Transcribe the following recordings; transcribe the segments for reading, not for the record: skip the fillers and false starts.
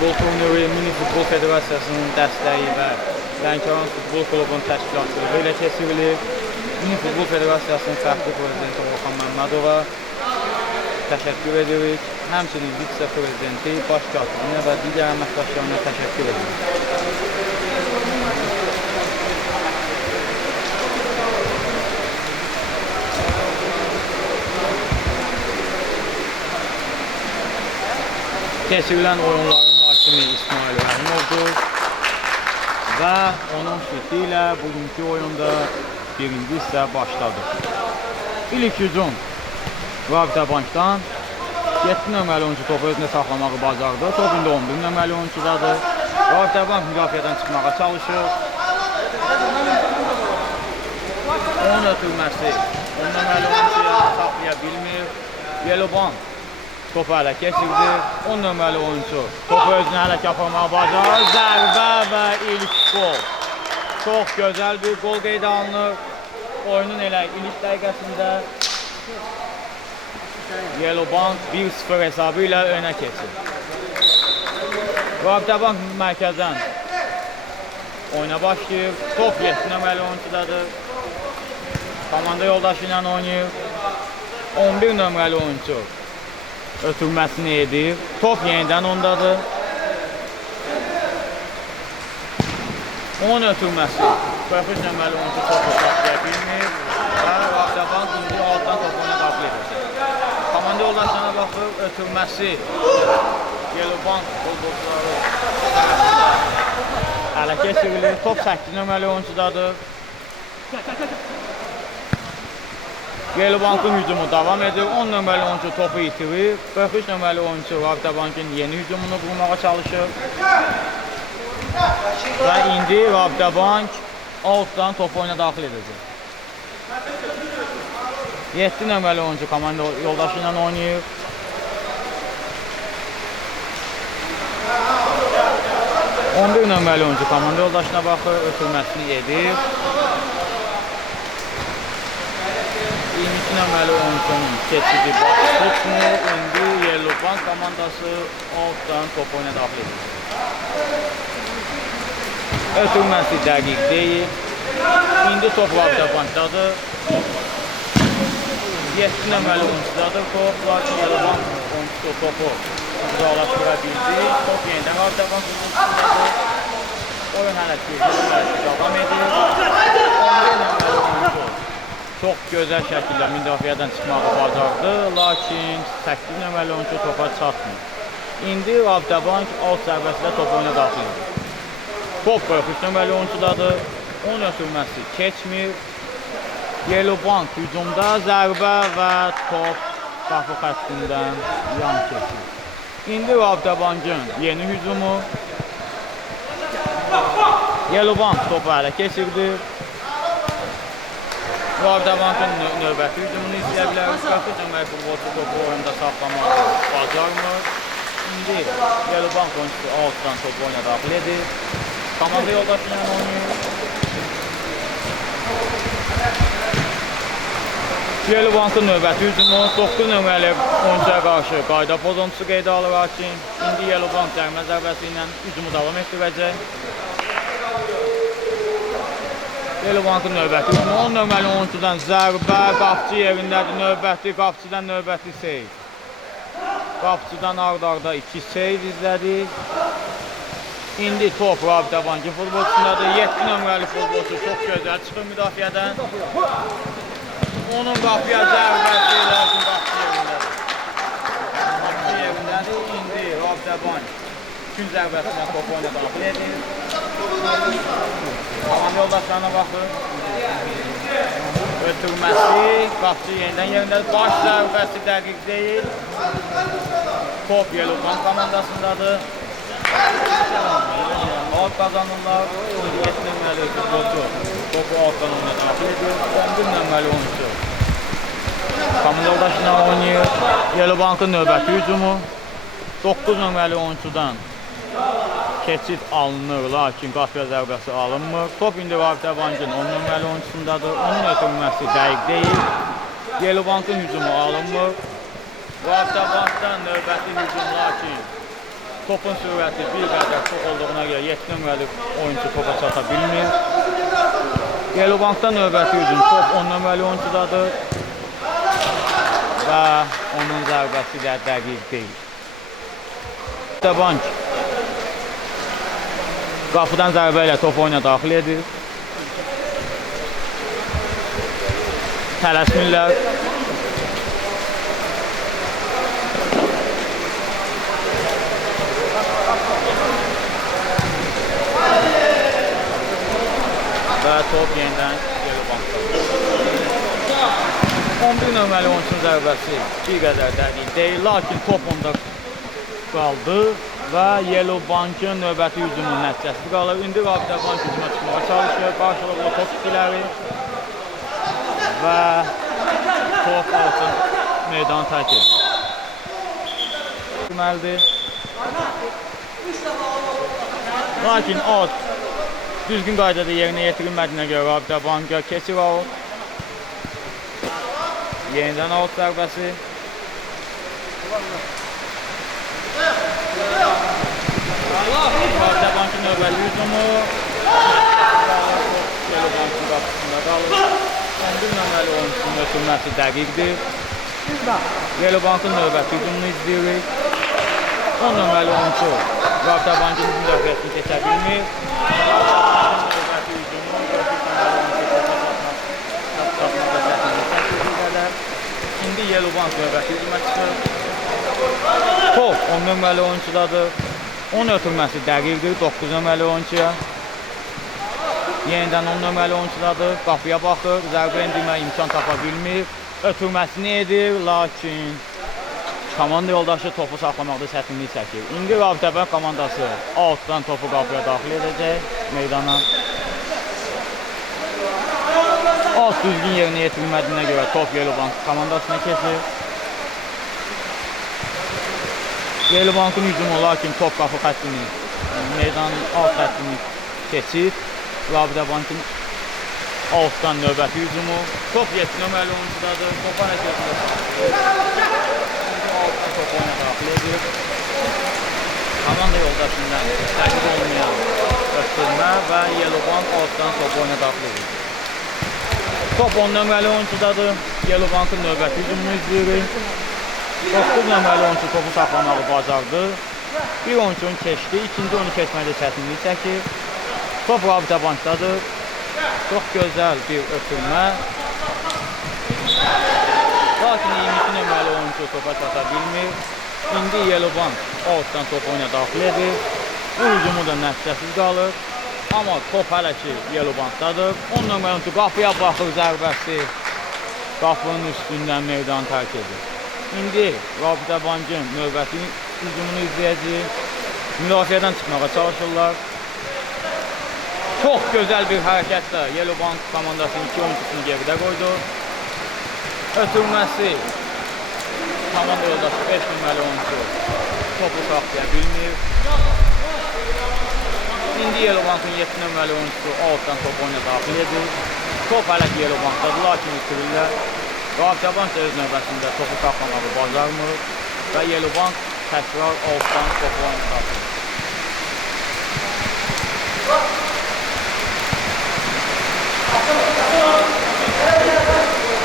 futbol turniri Mini Futbol Federasiyasının dəstəyi və Lənkəran Futbol Klubunun təşkilatçılığı ilə keçirilir. Mini Futbol Federasiyasının fəxri prezidenti Orxan Məmmədova təşəkkür edirik. Həmçinin vitse-prezidenti, baş katibinə və digər əməkdaşlarına təşəkkür edirik. Keçirilən oyunların hakimi İsmail Rəhimovdur və onun şirti ilə bugünkü oyunda birinci hissə başladı. İlk hücum Rabitə Bankdan 7 nömrəli oyuncu topu özünə saxlamağı bacardı. Top indi 11 nömrəli oyuncudadır. Rabitə Bank müdafiədən çıxmağa çalışır. Onun ötürməsi 10 nömrəli oyuncuya saxlaya bilmir. Yellowbank topu hələ keçirdi. 10 nömrəli oyuncu topu özünə hələ aparmağı bacarır. Zərbə və ilk gol. Çox gözəl bir gol qeydə alınır. Oyunun elə ilk dəqiqəsində Yellowbank 1-0 hesabı ilə önə keçir. Rabitə Bank mərkəzdən oyuna başlayır. Top 7 nömrəli oyuncudadır. Komanda yoldaşı ilə oynayır. 11 nömrəli oyuncu ötürməsini edir. Top yenidən ondadır. 10 ötürməsi. 43 nömrəli oyuncu topu saxlaya bilmir və Rabitə Bank indi altdan topuna daxil edəcək. Komanda yoldaşlarına baxır, ötürməsi. Yellowbank futbolçuları hələ keçirilir. Top 8 nömrəli oyuncudadır. Yellowbankın hücumu davam edir. 10 nömrəli oyuncu topu itirir. 43 nömrəli oyuncu Rabitə Bankın yeni hücumunu qurmağa çalışır. Və indi Rabitə Bank altdan topu oyuna daxil edəcək. 7 nömrəli oyuncu komanda yoldaşı ilə oynayır. On 11 nömrəli oyuncu komanda yoldaşına baxır, ötürməsini edir. 22 nömrəli oyuncunun keçidi baş tutmur. İndi Yellowbank komandası altdan topu oyuna daxil edir. Ötürməsi dəqiq deyil. İndi top Rabitə Bankdadır. 7 nömrəli oyuncudadır top. Lakin Yellowbank oyuncusu topu uzaqlaşdıra bildi. Top yenidən Rabitə Bank oyuncusundadır. Oyun hələ davam edir. 11 nömrəli oyuncu çox gözəl şəkildə müdafiədən çıxmağı bacardı. Lakin 8 nömrəli oyuncu topa çatmır. İndi Rabitə Bank alt zərbəsilə topu oyuna daxil edir. Top 43 nömrəli oyuncudadır. 10 ötürməsi keçmir. Yellowbank hücumda zərbə və top qapı xəttindən yan keçir. İndi Rabitə Bankın yeni hücumu. Yellowbank topu hələ keçirdi. Rabitə Bankın növbəti hücumunu izləyə bilərik. 43 nömrəli futbolçu topu oyunda saxlamağı bacarmır. İndi Yellowbank oyuncusu altdan topu oyuna daxil edir. Komanda yoldaşı ilə oynayır. Yellowbankın növbəti hücumu 9 nömrəli oyuncuya qarşı qayda pozuntusu qeydə alır hakim. İndi Yellowbank cərimə zərbəsi ilə hücumu davam etdirəcək. Yellowbankın növbəti hücumu 10 nömrəli oyuncudan zərbə, qapçı yerindədir. Növbəti qapçıdan növbəti seyv. Qapçıdan ard-arda 2 seyv izlədik. İndi top Rabitə Bankın futbolçusundadır. 7 nömrəli futbolçu çox gözəl çıxır müdafiədən. Onun qapıya zərbəsi, lakin qapçı yerindədir. Qapçı yerindədir. İndi Rabitə Bank gün zərbəsindən topu oyuna daxil edir. Komanda yoldaşlarına baxır. Ötürməsi, qapçı yenidən yerindədir. Baş zərbəsi dəqiq deyil. Top Yellowbank komandasındadır. Alt qazanırlar. 7 nömrəli futbolçu topu altdan oyuna daxil edir. 11 nömrəli oyuncu komanda yoldaşına oynayır. Yellowbankın növbəti hücumu 9 nömrəli oyuncudan keçid alınır, lakin qapıya zərbəsi alınmır. Top indi Rabitə Bankın 10 nömrəli oyuncusundadır. Onun ötürməsi dəqiq deyil. Yellowbankın hücumu alınmır. Rabitə Bankdan növbəti hücum, lakin topun sürəti bir qədər çox olduğuna görə 7 nömrəli oyuncu topa çata bilmir. Yelobankda növbəti hücum top 10 nömrəli oyuncudadır və onun zərbəsi də dəqiq deyil. Bank qapıdan zərbə ilə top oyuna daxil edir. Tələsmirlər. Və top yenidən Yelobankda. 11 nömrəli oyuncunun zərbəsi bir qədər dəqiq deyil, lakin top onda qaldı və Yelobankın növbəti hücumunun nəticəsi qalır. İndi Rabidə Bank hücuma çıxmağa çalışır, qarşılıqlı top istiləri və top altın meydanı tərk edir. Lakin out düzgün qaydada yerinə yetirilmədiyinə görə Rabidə Banka keçir out. Yenidən out zərbəsi. Rabidə Bankın növbəli hücumu. Yelobankın qapısında qalır. 11 nömrəli oyuncusunun ötürməsi dəqiqdir. Yelobankın növbəti hücumunu izləyirik. 10 nömrəli oyuncu Rabidə Bankın müdafiəsini keçə bilmir. Növbəti hücumu 4 nömrəli oyuncu İndi Yelobank növbəti hücuma çıxır. Top 10 nömrəli oyuncudadır. 10 ötürməsi dəqiqdir 9 nömrəli oyuncuya. Yenidən 10 nömrəli oyuncudadır. Qapıya baxır, zərbə endirmə imkan tapa bilmir. Ötürməsini edir, lakin komanda yoldaşı topu saxlamaqda çətinlik çəkir. İndi Rabidə Bank komandası altdan topu qapıya daxil edəcək meydana. Alt düzgün yerinə yetirilmədiyinə görə top Yelobank komandasına keçir. Yelobankın hücumu lakin top qapı xəttini, meydanın alt xəttini keçir. Rabidə Bankın altdan növbəti hücumu. Top 7 nömrəli oyuncudadır. Top hərəkətində altdan top oyuna daxil edir. Komanda yoldaşından təqib olmayan ötürmə və Yelobank altdan top oyuna daxil edir. Top 10 nömrəli oyuncudadır. Yelobankın növbəti hücumunu izləyirik. 9 nömrəli oyuncu topu saxlamağı bacardı. Bir oyuncunun keçdi, ikinci onu keçməkdə çətinlik çəkir. Top Rabidə Bankdadır. Çox gözəl bir ötürmə. Lakin 22 nömrəli oyuncu topa çata bilmir. İndi Yelobank altdan top oyuna daxil edir. Bu hücumu da nəticəsiz qalır. Amma top hələ ki Yelobankdadır. 10 nömrəli oyuncu qapıya baxır, zərbəsi qapının üstündən meydanı tərk edir. İndi Rabidə Bankın növbəti hücumunu izləyəcəyik. Müdafiədən çıxmağa çalışırlar. Çox gözəl bir hərəkətlə Yelobank komandasının 2 oyuncusunu geridə qoydu. Ötürməsi komanda yoldaşı 5 nömrəli oyuncu topu saxlaya bilmir. İndi Yelobankın 7 nömrəli oyuncusu altdan top oyuna daxil edir. Top hələ ki Yelobankdadır, lakin itirirlər. Rabidə Bank öz növbəsində topu saxlamağı bacarmır və Yelobank təkrar altdan topu oyuna daxil edir.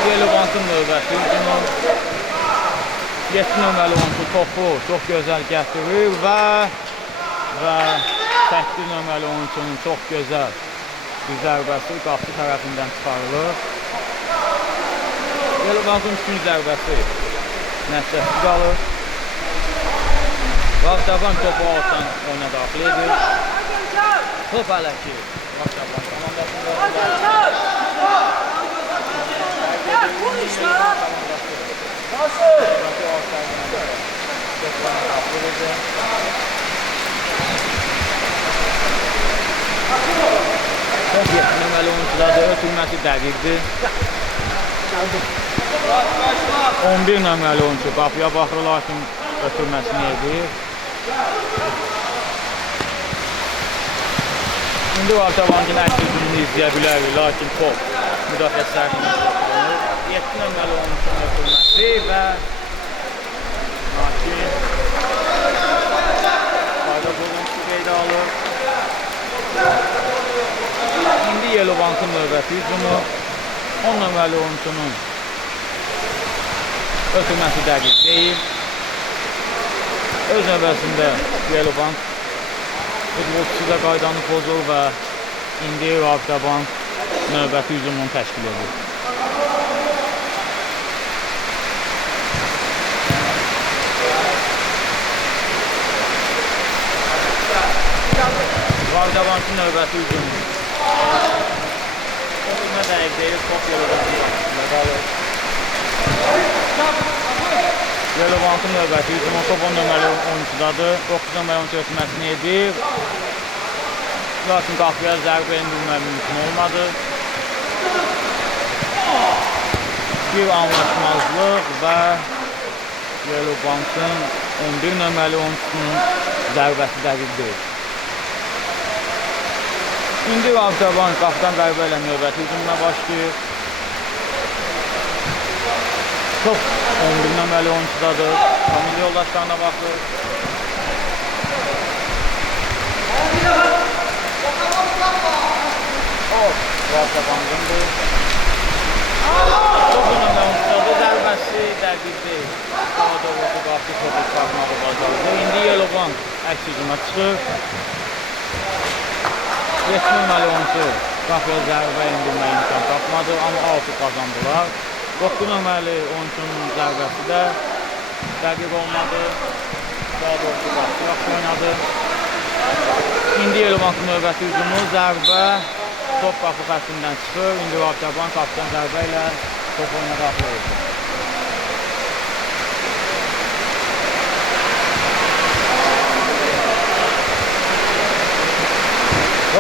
Yelobankın növbəti hücumu. 7 nömrəli oyuncu topu çox gözəl gətirir və 8 nömrəli oyuncunun çox gözəl bir zərbəsi qapı tərəfindən çıxarılır. Yelobankın 3-cü zərbəsi nəticəsiz qalır. Rabidə Bank topu altdan oyuna daxil edir. Top hələ ki Rabidə Bank komandasında Top 7 nömrəli oyuncularda ötürməsi dəqiqdir. 11 nömrəli oyuncu qapıya baxır, lakin ötürməsini edir. İndi Rabidə Bankın əks hücumunu izləyə bilərik, lakin top müdafiə sərhədindən saxlanır. 7 nömrəli oyuncunun ötürməsi və lakin növbəsi də alır. İndi Yelobankın növbəti hücumu 10 nömrəli oyunçunun ötürməsi dəqiq deyil. Öz növbəsində Yelobank futbolçusu da qaydanı pozur və indi Avtobank növbəti hücumunu təşkil edir. Avtobankın növbəti hücumu. Ötürmə dəqiq deyil, top Yelobankın qalır. Yelobankın növbəti hücumu top 10 nömrəli oyuncudadır. 9 nömrəli oyuncu ötürməsini edir. Lakin qapıya zərbə endirmək mümkün olmadı. Bir anlaşmazlıq və Yelobankın 11 nömrəli oyuncusunun zərbəsi dəqiq deyil. İndi Avtobank qapıdan qəribə ilə növbəti hücumuna başlayır. Top 11 nömrəli oyuncudadır. Komanda yoldaşlarına baxır. Avtobankındır. 9 nömrəli oyuncudadır. Zərbəsi dəqiq deyil. Daha doğrusu qapı topu çıxartmağı bacardı. İndi Yelobank əks hücuma çıxır. 7 nömrəli oyuncu qapıya zərbə endirməyə imkan tapmadı, amma 6 qazandılar. 9 nömrəli oyuncunun zərbəsi də dəqiq olmadı. Daha doğrusu qapı yaxşı oynadı. İndi Yelobankın növbəti hücumu zərbə top qapı xəttindən çıxır. İndi Avtobank qapıdan zərbə ilə top oyuna daxil edir.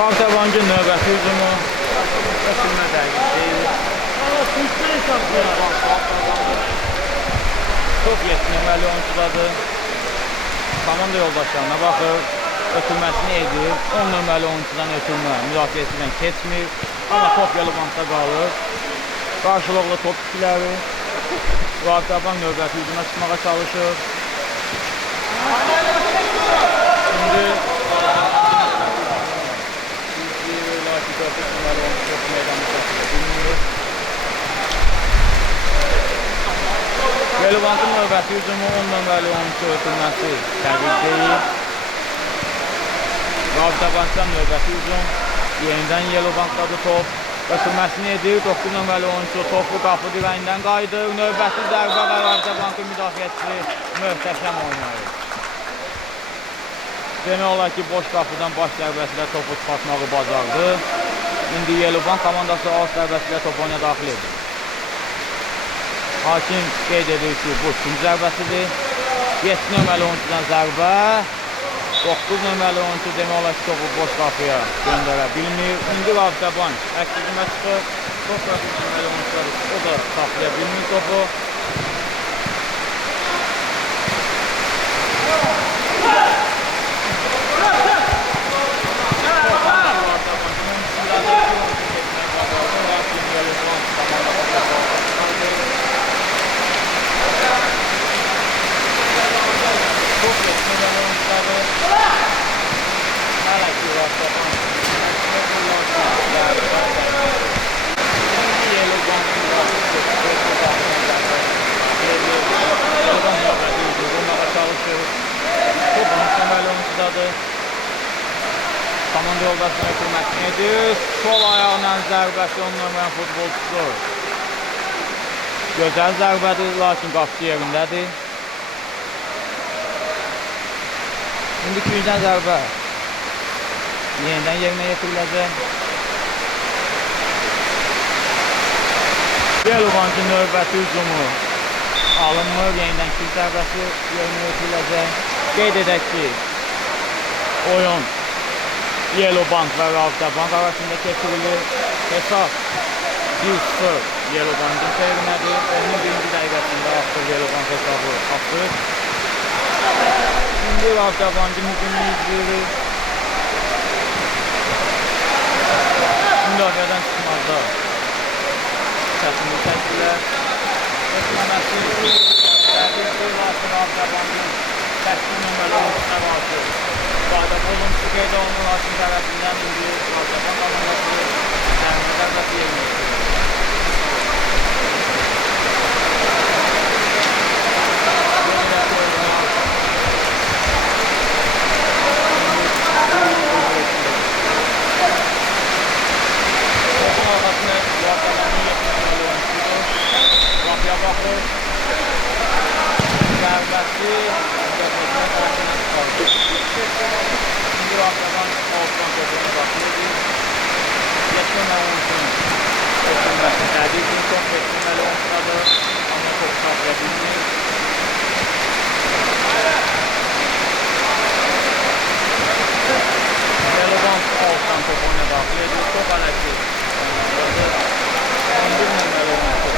Avtobankın növbəti hücumu ötürmə dəqiq deyil. Top 7 nömrəli oyuncudadır. Komanda yoldaşlarına baxır. Ötürməsini edir. 10 nömrəli oyuncudan ötürmə müdafiəsindən keçmir. Amma top Yelobankda qalır. Qarşılıqlı top ikiləri. Avtobank növbəti hücuma çıxmağa çalışır. Şimdi Yelobankın növbəti hücumu 10 nömrəli oyuncu ötürməsi dəqiq deyil. Avtobankdan növbəti hücum yenidən Yelobankdadır top. Ötürməsini edir. 9 nömrəli oyuncu topu qapı dirəyindən qayıdır. Növbəti zərbə və Avtobankın müdafiəçisi möhtəşəm oynayır. Demək olar ki, boş qapıdan baş zərbəsi ilə topu çıxartmağı bacardı. İndi Yelobank komandası alt zərbəsi ilə top oyuna daxil edir. Hakim qeyd edir ki, bu ikinci zərbəsidir. 7 nömrəli oyuncudan zərbə. 9 nömrəli oyuncu demək olar ki, topu boş qapıya göndərə bilmir. İndi Avtobank əks hücuma çıxır. Top 9 nömrəli oyuncular o da saxlaya bilmir topu. Komanda yoldaşına ötürməsini edir. Sol ayağıyla zərbəsi 10 nömrəli futbolçusu. Gözəl zərbədir, lakin qapısı yerindədir. İndi ikinciden zərbə yenidən yerinə yetiriləcək. Yelobankın növbəti hücumu alınmır, yenidən ikinci zərbəsi yerinə yetiriləcək. Qeyd edək ki, oyun Yelobank və Avtobank arasında keçirilir. Hesab 1-0 Yelobankın xeyrinədir. Onun birinci dəqiqəsində Avtor Yelobank hesabı atır. Şimdi Avtobankın hücumunu izləyirik. Müdafiədən çıxmazda çətinlik çəkdilər. Ötürməsi Avtobankın 8 nömrəli oyunçusuna qarşı olumsuz qeydə olunur hakim tərəfindən indi Azərbaycan komandası zərbə zərbəsi yerinə yetirir. Topun arxasına bu arxadanın 7 nömrəli oyuncusudur. Qapıya baxır. Zərbəsi müdafiəçilər tərəfindən çıxarılır. İndi arxadan altdan topuna baxılır. 7 nömrəli oyuncunun ötürməsi təqibdir. Çox 7 nömrəli oyuncudadır. Amma top saxlaya bilmir. Yeloban altdan topuna daxil edir. Çox ələki. 11 nömrəli oyuncu.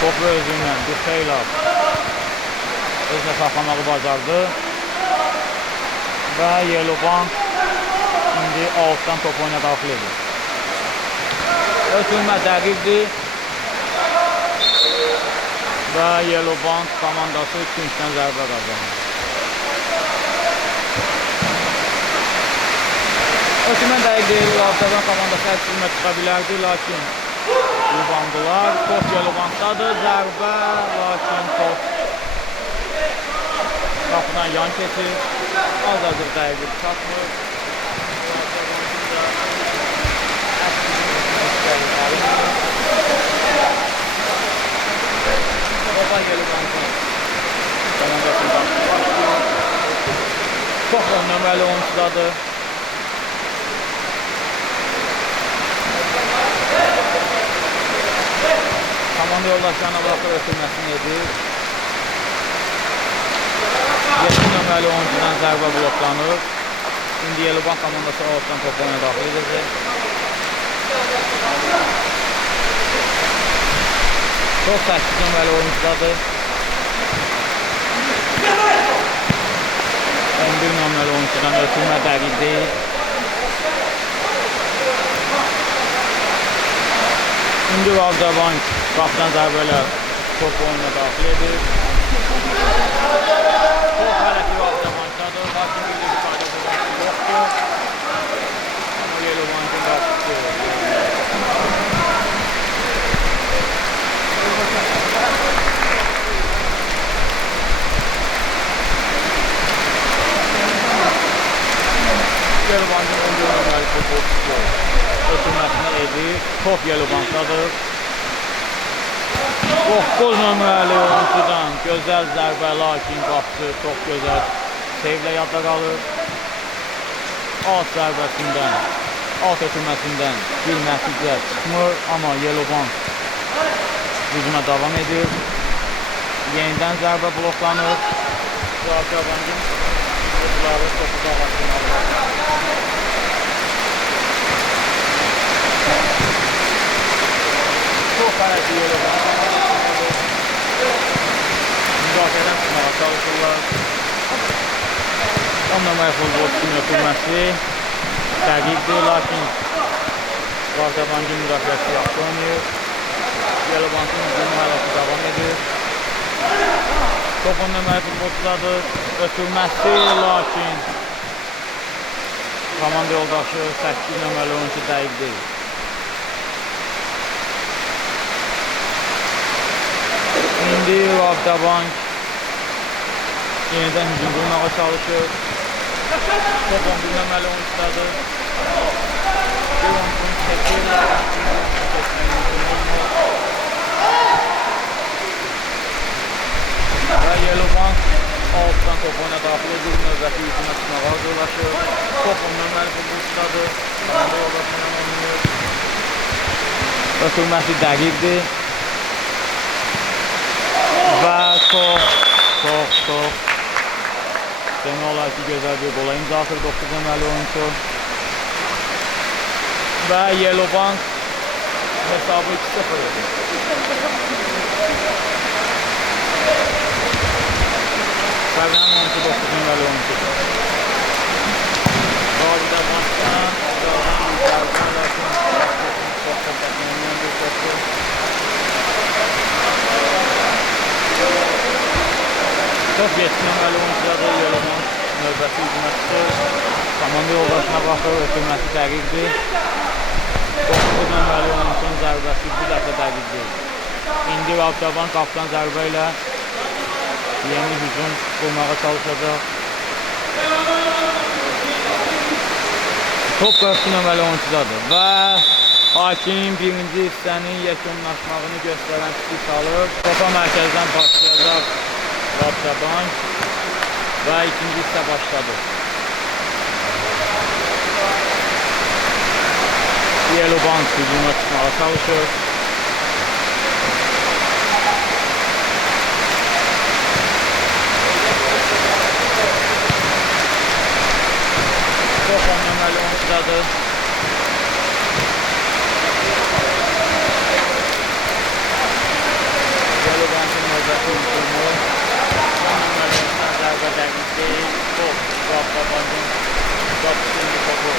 Topu özündən bir xeyla özünə saxlamağı bacardı və Yeloban indi altdan topu oyuna daxil edir. Ötürmə dəqiqdir və Yeloban komandası ikinciden zərbə qazanır. Ötürmə dəqiqdir, Azərbaycan komandası əksilmə çıxa bilərdi, lakin yubandılar. Top Yelobandadır, zərbə, lakin top qapıdan yan keçir. Az-azır dəqiqdir, çatmır. Topa Yeloban'ın komandasından başlıyor. Çox 10 nömrəli oyuncudadır. Komanda yoldaşlarına baxır, ötürməsini edir. 7 nömrəli oyuncudan zərbə bloklanır. İndi Yeloban komandası altdan toplarına daxil edəcək. Çox 8 nömrəli oyuncudadır. 11 nömrəli oyuncudan ötürmə dəqiq deyil. İndi Azərbaycan qapıdan zərbələr top oyununa daxil edir. Top hələ ki Azərbaycandadır. Lakin bir ifadə olması yoxdur. Amma Yeloban'ın qapısı Yeloban'ın 11 nömrəli futbolçusu ötürməsini edir. Top Yeloban'dadır. 9 nömrəli oyuncudan gözəl zərbə, lakin qapısı çox gözəl sevlə yadda qalır. Alt zərbəsindən, alt ötürməsindən bir nəticə çıxmır, amma Yeloban hücuma davam edir. Yenidən zərbə bloklanır. Azərbaycanın futbolçuları topu dağıtmalıdır. Çox hərəkli Yeloban. Müdafiədən çıxmağa çalışırlar. 10 nömrəli futbolçunun ötürməsi dəqiqdir, lakin Azərbaycan müdafiəsi yaxşı oynayır. Yeloban'ın hücum həlası davam edir. Top 10 nömrəli futbolçudadır. Ötürməsi, lakin komanda yoldaşı 8 nömrəli oyuncu dəqiq deyil. İndi Azərbaycan yenidən hücum qurmağa çalışır. Top 11 nömrəli oyuncudadır. Bir oyuncunun çəkirlər. Və Yeloban altdan top oyuna daxil edir. Növbəti hücuma çıxmağa hazırlaşır. Top 10 nömrəli futbolçudadır. Komanda yoldaşlarına oynayır. Ötürməsi dəqiqdir. Və çox demək olar ki, gözəl bir qola imza atır 9 nömrəli oyuncu. Və Yeloban hesabı 2-0 edir. Fərqlənin oyuncu 9 nömrəli oyuncudur. Qazidə Bankdan Çok 7 nömrəli oyuncudadır Yeloban. növbəti hücuma çıxır. Komanda yoldaşına baxır, ötürməsi dəqiqdir. 9 nömrəli oyuncunun zərbəsi bu dəfə dəqiqdir. İndi Abdaban qapdan zərbə ilə yeni hücum qurmağa çalışacaq. Top 4 nömrəli oyuncudadır və hakim birinci hissənin yekunlaşmağını göstərən çıxış alır. Topa mərkəzdən başlayacaq Abdaban və ikinci hissə başladı. Yellow Bank hücuma çıxmağa çalışır. Top 10 nömrəli oyuncudadır. Yellow Bank'ın növbəti hücumu. 10 nömrəli oyuncudan zərbə dəqiq deyil. Top Abdaban'ın qapısının topu.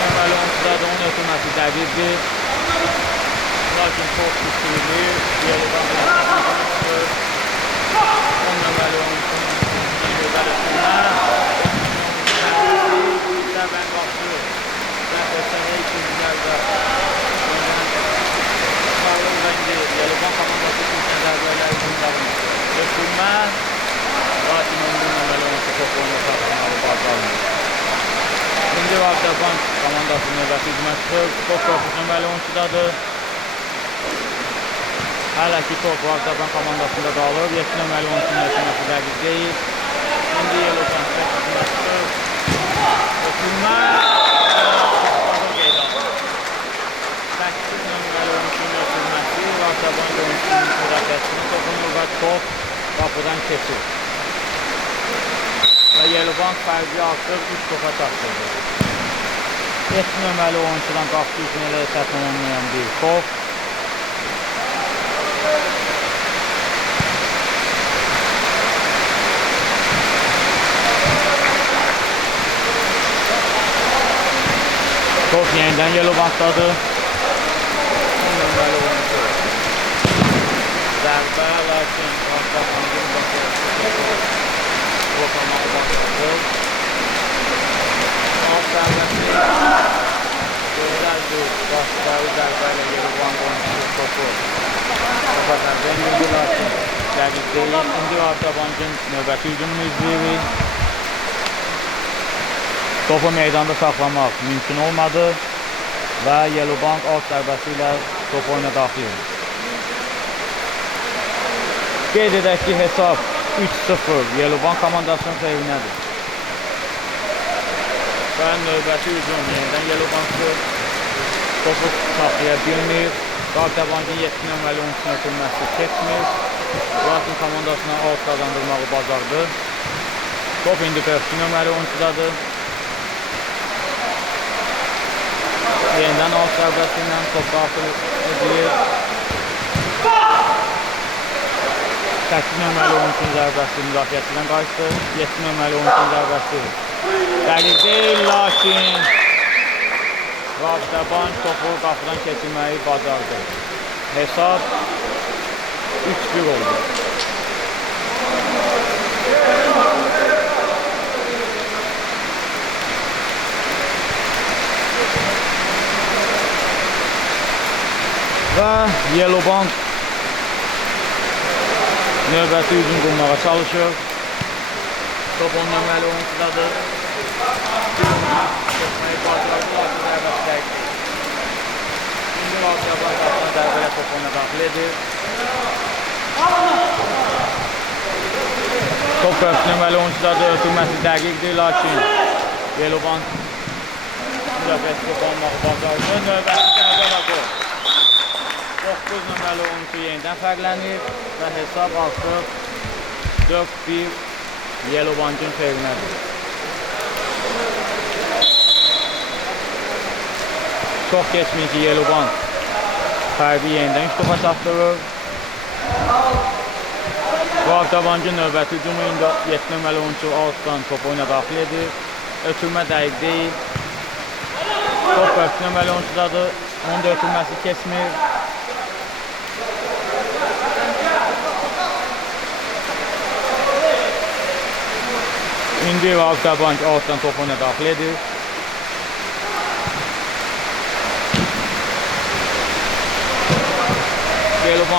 Nömrəli oyuncularda onun ötürməsi dəqiqdir. Lakin çox güclü Yellow çıxır. 10 nömrəli oyuncunun gözəl ötürmə. Zərbən qalxdı. Zərbəsində ikinci zərbə. Yellow komandası üçün zərbələr hücumlarını ötürmə. Lakin 10 nömrəli oyuncu top oyunu saxlamalı bacarmır. İndi Abdaban komandası növbəti hücuma çıxır. Top 9 nömrəli oyuncudadır. Hələ ki top Abdaban komandasında qalır. 7 nömrəli oyuncunun ötürməsi dəqiq deyil. İndi Yellow hücuma çıxır. Ötürmə. 8 nömrəli oyuncunun ötürməsi. Abdaban oyuncunun müdafiəsini toxunur və top qapıdan keçir. Və Yellow fərqi artıq 3 topa çatdırdı. 7 nömrəli oyuncudan qapı üçün elə çətin olmayan bir top. Top yenidən Yellow Bankdadır. 10 nömrəli oyuncu. Zərbə, lakin Abdaban'ın Vurmağa başladı. Alt zərbəsi gözəldir. Başları zərbə ilə Yellow oyuncusu topu topa zərbə lakin dəqiq deyil. İndi Abdaban'ın növbəti hücumunu izləyirik. Topu meydanda saxlamaq mümkün olmadı və Yellow Bank alt zərbəsi ilə top oyuna daxil edir. Qeyd edək ki, hesab 3-0 Yellow Bank komandasının xeyrinədir. Və növbəti hücum yenidən Yellow Bank'ı topu saxlaya bilmir. Abdaban'ın 7 nömrəli oyuncusunun ötürməsi keçmir. Lakin komandasına alt qazandırmağı bacardı. Top indi 4 nömrəli oyuncudadır. Yenidən alt zərbəsi ilə top daxil edilir. 8 nömrəli oyuncunun zərbəsi müdafiəsindən qaçdı. 7 nömrəli oyuncunun zərbəsi dəqiq deyil, lakin Abdaban topu qapıdan keçirməyi bacardı. Hesab 3-1 oldu. Və Yellow Bank növbəti hücum qurmağa çalışır. Top 10 nömrəli oyuncudadır. Keçməyi bacardı, lakin zərbəsi dəqiq deyil. İndi Abdaban qapıdan zərbələ top oyuna daxil edir. Top 4 nömrəli oyuncudadır, ötürməsi dəqiqdir, lakin Yellow Bank müdafiəsi top olmağı bacardı. Növbəti zərbə və gol. 9 nömrəli oyuncu yenidən fərqlənir və hesab artıq 4-1 Yellow Bank'ın xeyrinədir. Çox keçmir ki, Yellow Bank fərqi yenidən 3 topa çatdırır. Bu Abdaban'ın növbəti hücumu indi 7 nömrəli oyuncu altdan top oyuna daxil edir. Ötürmə dəqiq deyil. Top 4 nömrəli oyuncudadır. Onun da ötürməsi keçmir. İndi Ağtabank altdan topu ona daxil edir. Yellow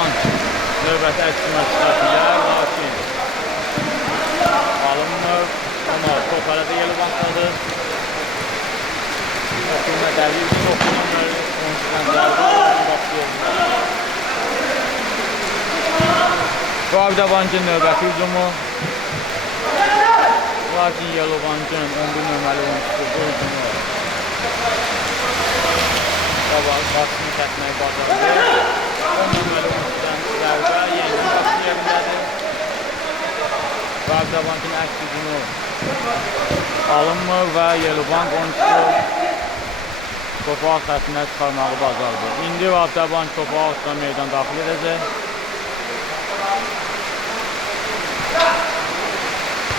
növbəti əksinə çıxartacaq, lakin alınmır. Amma top hələ də Yellowbankdadır. Ötürmə dəvir çox nömrəli oyuncudan gəldi. Ağtabankın növbəti hücumu. Lakin Yellowbankın 11 nömrəli oyuncusu bu hücumu qarşısını kəsməyi bacardı. 10 nömrəli oyuncudan zərbə yenidən qarşı yerindədir. Ağtabankın əks hücumu alınmır və Yellowbank oyuncusu topu alt xəttinə çıxarmağı bacardı. İndi Ağtabank topu altdan meydan daxil edəcək.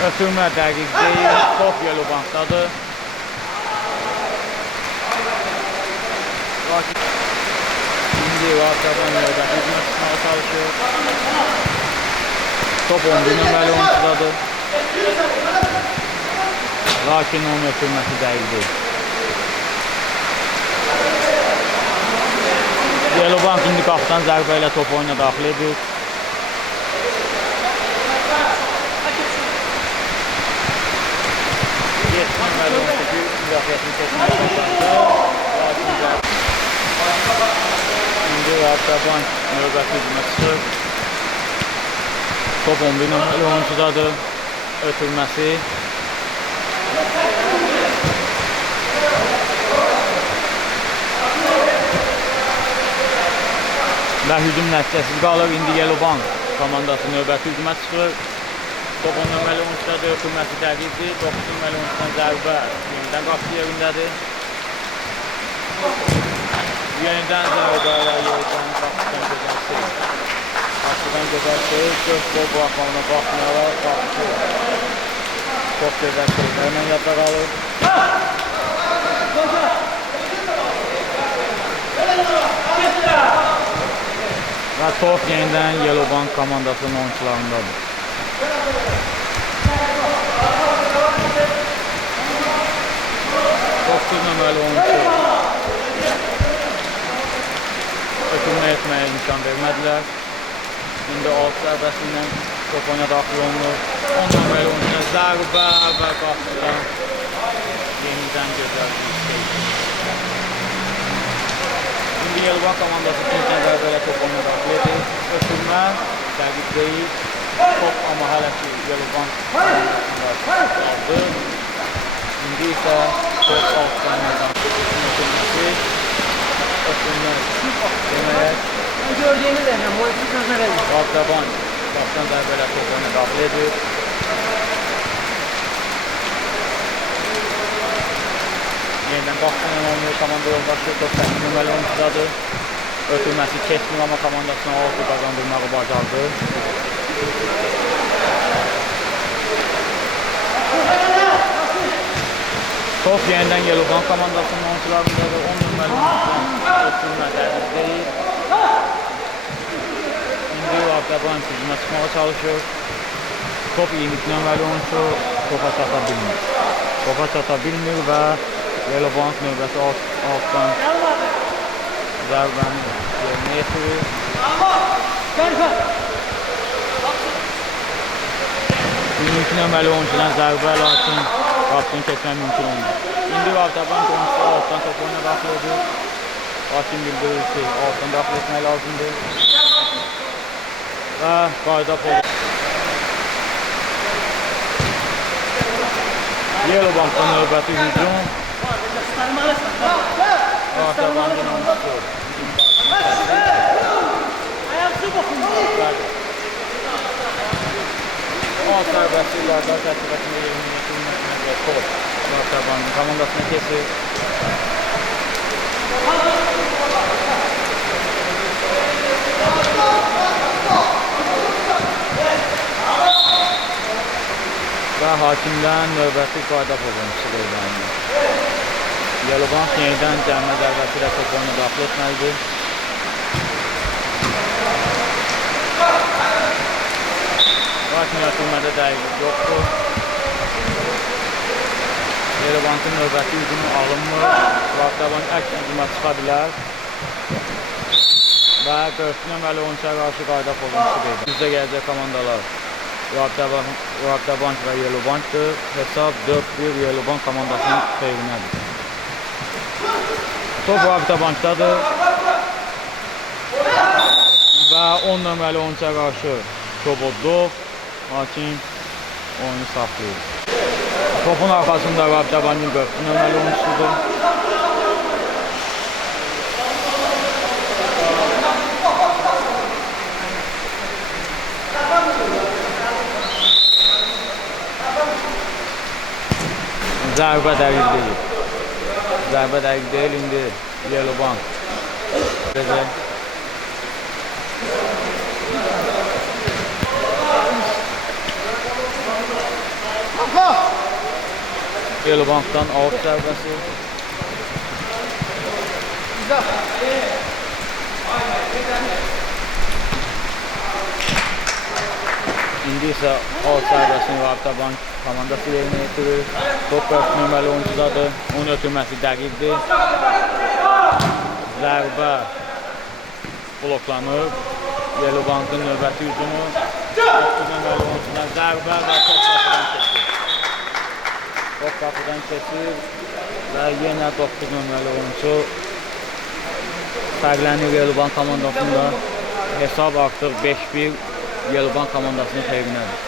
Ötürmə dəqiq deyil, top Yellowbankdadır. İndi Ağtabank növbəti hücuma çıxmağa çalışır. Top 11 nömrəli oyuncudadır. Lakin onun ötürməsi dəqiq deyil. Yellowbank indi qapıdan zərbə ilə topu oyuna daxil edir. Nömrəli oyuncu müdafiəsini keçməyə çalışır. İndi Ağtabank növbəti hücuma çıxır. Top 11 nömrəli oyuncudadır. Ötürməsi. Və hücum nəticəsiz qalır. İndi Yellowbank komandası növbəti hücuma çıxır. Top 10 nömrəli oyuncudadır. Ötürməsi dəqiqdir. 9 nömrəli oyuncudan zərbə yenidən qapı yerindədir. Yenidən zərbə ilə Yellowbank qapıdan gözəl seyir. Qapıdan gözəl seyir. 4 gol buraxmağına baxmayaraq qapı çox gözəl seyirlərlə yadda qalır. Və top yenidən Yellowbank komandasının oyuncularındadır. Dokuz nömrəli oyuncu ötürmə etməyə imkan vermədilər. İndi alt zərbəsi ilə top oyuna daxil olunur. 10 nömrəli oyuncuya zərbə və qapıdan yenidən gözəl bir şey. İndi Yellowbank komandası ikinci zərbə ilə top oyuna daxil edir. Ötürmə dəqiq deyil. Top amma hələ ki Yellowbank komandasında qaldı. İndi isə top altdan meydan ötürməsi. Ötürmə demək. Ağtabank qapıdan zərbə ilə top oyuna daxil edir. Yenidən qapıdan oynayır komanda yoldaşı. Top 8 nömrəli oyuncudadır. Ötürməsi keçmir, amma komandasına 6 qazandırmağı bacardı. Top yenidən Yellowbank komandasının oyuncularındadır. 10 nömrəli oyuncudan ötürmə dəqiq deyil. İndi Ağtabank hücuma çıxmağa çalışır. Top 22 nömrəli oyuncu topa çata bilmir. Topa çata bilmir və Yellowbank növbəti altdan zərbəni yerinə yetirir. 22 nömrəli oyuncudan zərbə, lakin qapısını keçmək mümkün olmaz. İndi Ağtabank oyuncusu altdan top oyuna daxil edir. Lakin bildirir ki, altdan daxil etmək lazımdır. Və qayda pozulur. Yellowbankdan növbəti hücum. Ağtabankın oyuncusu. Alt zərbəsi qardaş çərçivəsində yerini yetirməsində və top Ağtabankın komandasına keçir. Və hakimdən növbəti qayda pozuntusu qeydiləndi. Yellow Bank yenidən cərimə zərbəsi ilə top oyuna daxil etməlidir. Lakin ötürmədə dəqiqlik yoxdur. Yellow Bank'ın növbəti hücumu alınmır. Vartaban əks hücuma çıxa bilər. Və 4 nömrəli oyunçuya qarşı qayda pozuntusu verir. Bizdə gələcək komandalar Rabita Bank və Yellow Bank'dır. Hesab 4-1 Yellow Bank komandasının xeyrinədir. Top Rabita Bank'dadır. Və 10 nömrəli oyuncuya qarşı Çobodov, lakin oyunu saxlayır. Topun arxasında Rabita Bank'ın 4 nömrəli oyuncusudur. Zərbə dəqiq deyil. Zərbə dəqiq deyil, indi Yellow Bank. Yellow Bank'dan out zərbəsi. İndi isə out zərbəsini Rabita Bank komandası yerinə yetirir. Top 4 nömrəli oyuncudadır. Onun ötürməsi dəqiqdir. Zərbə bloklanır. Yellow Bank'ın növbəti hücumu. 9 nömrəli oyuncudan zərbə və top qapıdan keçir. Top qapıdan keçir və yenə 9 nömrəli oyuncu fərqlənir Yellow Bank komandasında. Hesab artıq 5-1 Yellow Bank komandasının xeyrinədir.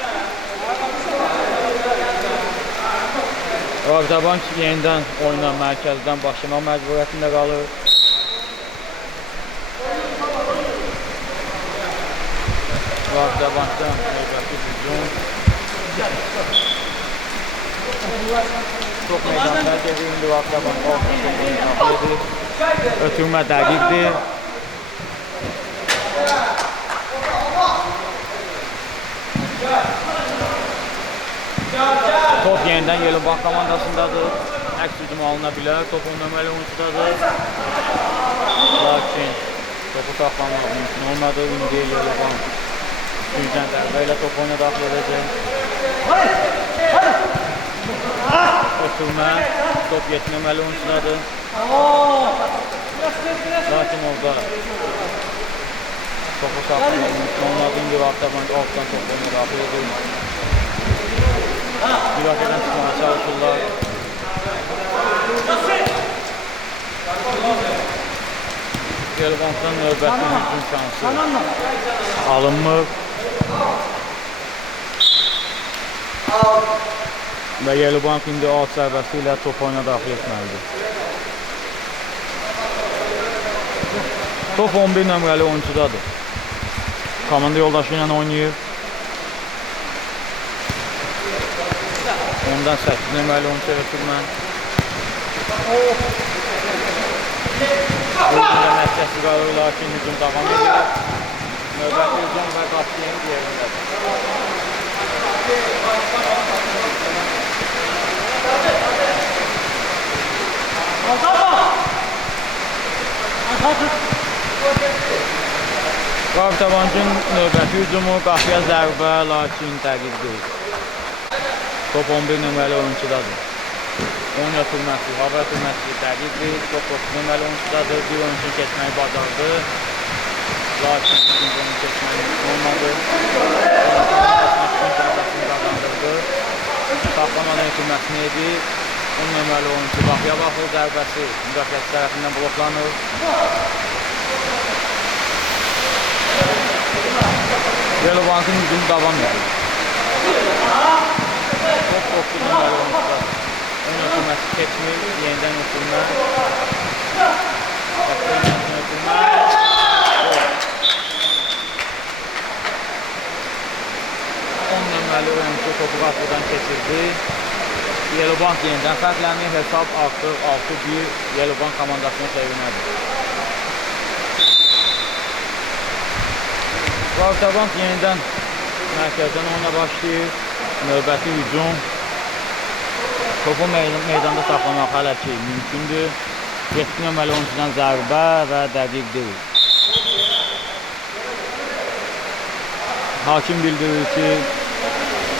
Rabita Bank yenidən oyuna mərkəzdən başlamaq məcburiyyətində qalır. Rabita Bank'dan növbəti hücum. Çox meydanda gedir, indi Rabita Bank ortasında daxil edir. Ötürmə dəqiqdir. Top yenidən Yellow Bank komandasındadır. Əks hücum alına bilər. Top 10 nömrəli oyuncudadır. Lakin topu saxlamaq mümkün olmadı. İndi Yellow Bank gücdən zərbə ilə top oyuna daxil edəcək. Ötürmə. Top 7 nömrəli oyuncudadır. Lakin orada topu saxlamaq mümkün olmadı. İndi Rabita Bank altdan top oyuna daxil edir. Müdafiədən çıxmağa çalışırlar. Yellow Bank'dan növbəti hücum şansı alınmır. Və Yellow Bank indi alt zərbəsi ilə top oyuna daxil etməlidir. Top 11 nömrəli oyuncudadır. Komanda yoldaşı ilə oynayır. Ondan 8 nömrəli oyuncuya ötürmə. Hücumda nəticəsi qalır, lakin hücum davam edir. Növbəti hücum və qapıyan yerindədir. Rabita Bank'ın növbəti hücumu qapıya zərbə, lakin dəqiq deyil. Top 11 nömrəli oyuncudadır. Onun ötürməsi, hava ötürməsi dəqiqdir. Top 9 nömrəli oyuncudadır. Bir oyuncu keçməyi bacardı. Lakin ikinci oyuncu keçməyi olmadı. Zərbəsini qazandırdı. Saxlamadan ötürməsini edir. 10 nömrəli oyuncu qapıya baxır. Zərbəsi müdafiəçi tərəfindən bloklanır. Yellow Bank'ın hücumu davam edir. Top 9 nömrəli oyuncular. Onun ötürməsi keçmir, yenidən ötürmə. Yenidən ötürmə. 10 nömrəli oyuncu topu qapıdan keçirdi. Yellow Bank yenidən fərqlənir. Hesab artıq 6-1 Yellow Bank komandasının xeyrinədir. Rabita Bank yenidən mərkəzdən oyuna başlayır. Növbəti hücum. Topu meydanda saxlamaq hələ ki mümkündür. 7 nömrəli oyuncudan zərbə və dəqiq deyil. Hakim bildirir ki,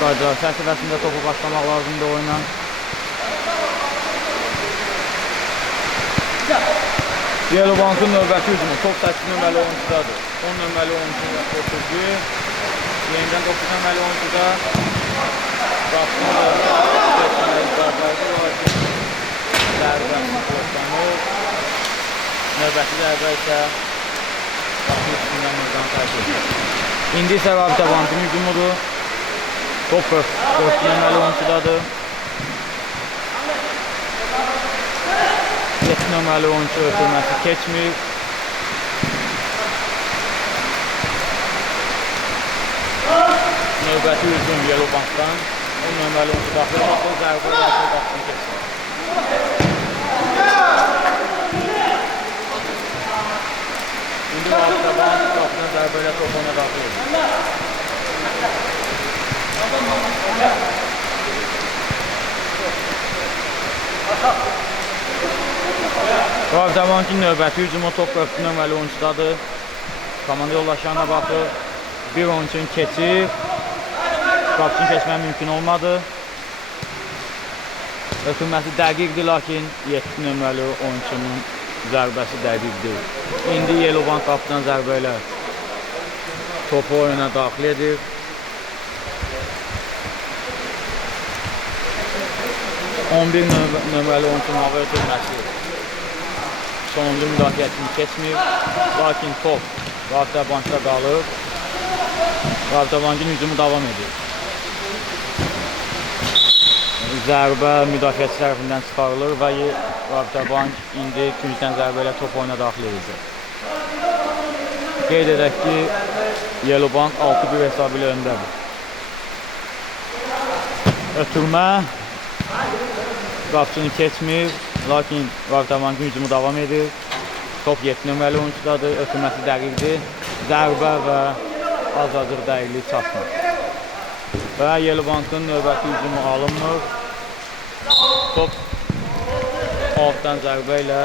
qaydalar çərçivəsində topu başlamaq lazımdır oyuna. Yelobankın növbəti hücumu top 8 nömrəli oyuncudadır. 10 nömrəli oyuncuda oturdu. Yenidən 9 nömrəli oyuncuda Qapsını da zərbələri lakin zərbəsi borçlanır. Növbəti zərbə isə Qapsını üstündən meydan tərk edir. İndi isə Rabitabankın hücumudur. Top 4 nömrəli oyuncudadır. 7 nömrəli oyuncu ötürməsi keçmir. Növbəti hücum Yelobankdan 10 nömrəli oyuncu daxil olmaqda zərbə ilə Qapsını keçir. İndi Rabitabank Qapsına zərbə ilə top oyuna daxil edir. Rabitabankın növbəti hücumu top 4 nömrəli oyuncudadır. Komanda yoldaşlarına baxır. Bir oyuncunun keçir. Qapsını keçmək mümkün olmadı. Ötürməsi dəqiqdir, lakin 7 nömrəli oyuncunun zərbəsi dəqiqdir. İndi Yelobank Qapsıdan zərbə ilə topu oyuna daxil edir. On 11 nömrəli oyuncunun hava ötürməsi sonuncu müdafiəsini keçmir, lakin top Rabitabankda qalır. Rabitabankın hücumu davam edir. Zərbə müdafiəçi tərəfindən çıxarılır və Rabitabank indi küncdən zərbə ilə top oyuna daxil edəcək. Qeyd edək ki, Yelobank 6-1 hesabı ilə öndədir. Ötürmə Qapsını keçmir, lakin Rabitabankın hücumu davam edir. Top 7 nömrəli oyuncudadır, ötürməsi dəqiqdir. Zərbə və azacıq dəqiqlik çatmır. Və Yelobankın növbəti hücumu alınmır. Top altdan zərbə ilə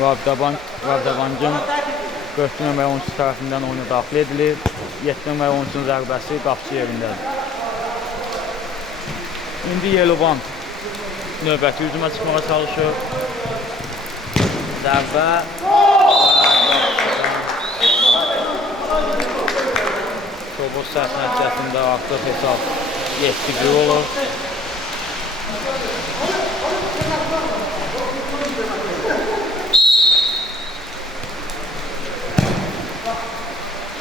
Rabitabankın 4 nömrəli oyuncusu tərəfindən oyuna daxil edilir. 7 nömrəli oyuncusunun zərbəsi qapçı yerindədir. İndi Yelobank növbəti hücuma çıxmağa çalışır. Zərbə Tobos səhv nəticəsində artıq hesab 7-1 olur.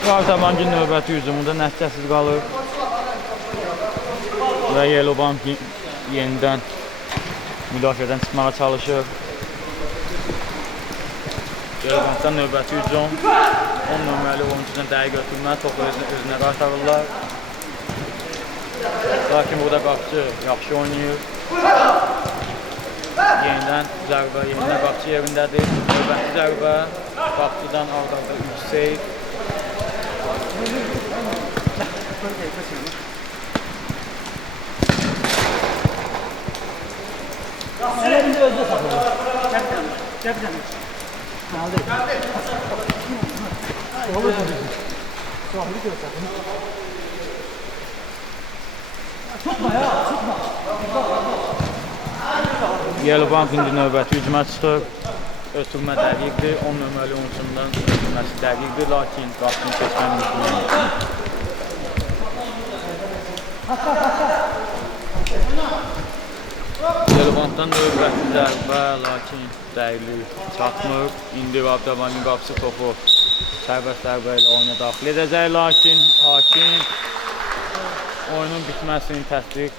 Rabitabankın növbəti hücumu da nəticəsiz qalır. Və Yelobank yenidən müdafiədən çıxmağa çalışır. Yelobankdan növbəti hücum 10 nömrəli oyuncudan dəqiq ötürmə, topu özünə qaytarırlar. Lakin burada qapçı yaxşı oynayır. Yenidən zərbə, yenidən qapçı yerindədir. Növbəti zərbə qapçıdan arda 3 seyv. Hele bizi özde saklıyor. Yapacağım. Aldı. Olur mu? Sonra bir kere sakın. Tutma ya, tutma. Yelobank indi növbəti hücuma çıxır. Ötürmə dəqiqdir, 10 nömrəli oyuncusundan ötürməsi dəqiqdir, lakin qapsını keçmək mümkün olmur. Yelobankdan növbəti zərbə, lakin dəqiqlik çatmır. İndi Rabitabankın qapısı topu sərbəst zərbə ilə oyuna daxil edəcək, lakin hakim oyunun bitməsini təsdiq